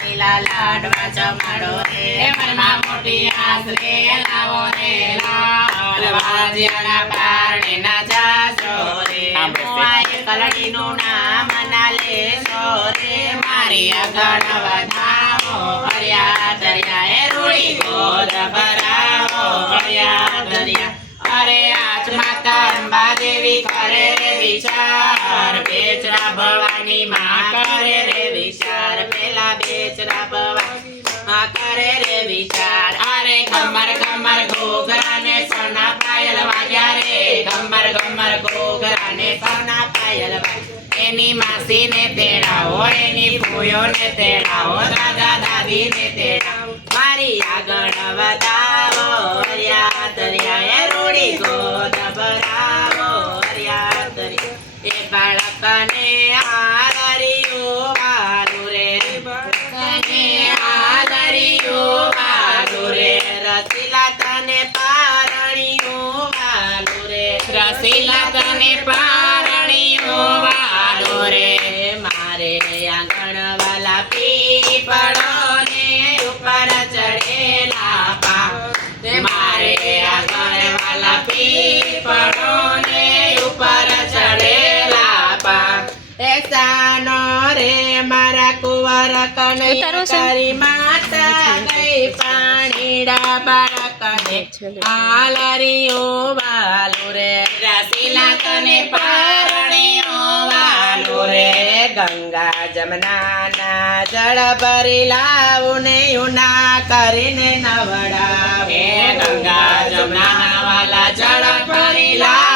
લીલા લાડવા જમાડો રે મનમાં મોટી આશરે લાવો રે લાડ વાજિયાના પારણે ના જાશો રે મોઆએ કલડીનું નામ ના લેશો રે મારી આગળ વધાવો હરિયા દરિયાએ રૂડી ગોદ ભરાવો હરિયા દરિયા અરે આજ માતા અંબા દેવી કરે રે વિચાર બેચરા ભવાની માં કરે રે વિચાર પેલા બેચરા ભવાની માં કરે રે વિચાર અરે ગમર ગમર ઘોઘરા ને સોના પાયલ વાગ્યા રે ગમર ગમર ઘોઘરા ને સોના પાયલ વાગ્યા એની માસી ને તેડાવો એની ફૂયો ને તેડાવો દાદા દાદી ને તેડાવો મારી આગળ વધાવો હરિયા દરિયાએ રૂડી ગોદ ભરાવો હરિયા દરિયા એ બાળકને આદરિયું વાલું રે બાળકને આદરિયું વાલું રે રસીલા તને પારણિયું વાલું રે રસીલા તને પારણિયું વાલું રે મારે આંગણ વાલા પીપળો ને ઉપર ચડેલા પા મારે આંગણ વાલા પીપળો ને ઉપર ચડેલા પા એસાનો રે મારા કુંવર કનૈયા તારી માતા ગઈ પાણીડા બાળકને આલરીઓ વાલું રે રસીલા તને પારણીઓ વાલું રે ગંગા જમનાના જળ ભરી લાવું ને યુના કરીને નવડાવે ગંગા જમનાના વાલા જળ ભરી લાવ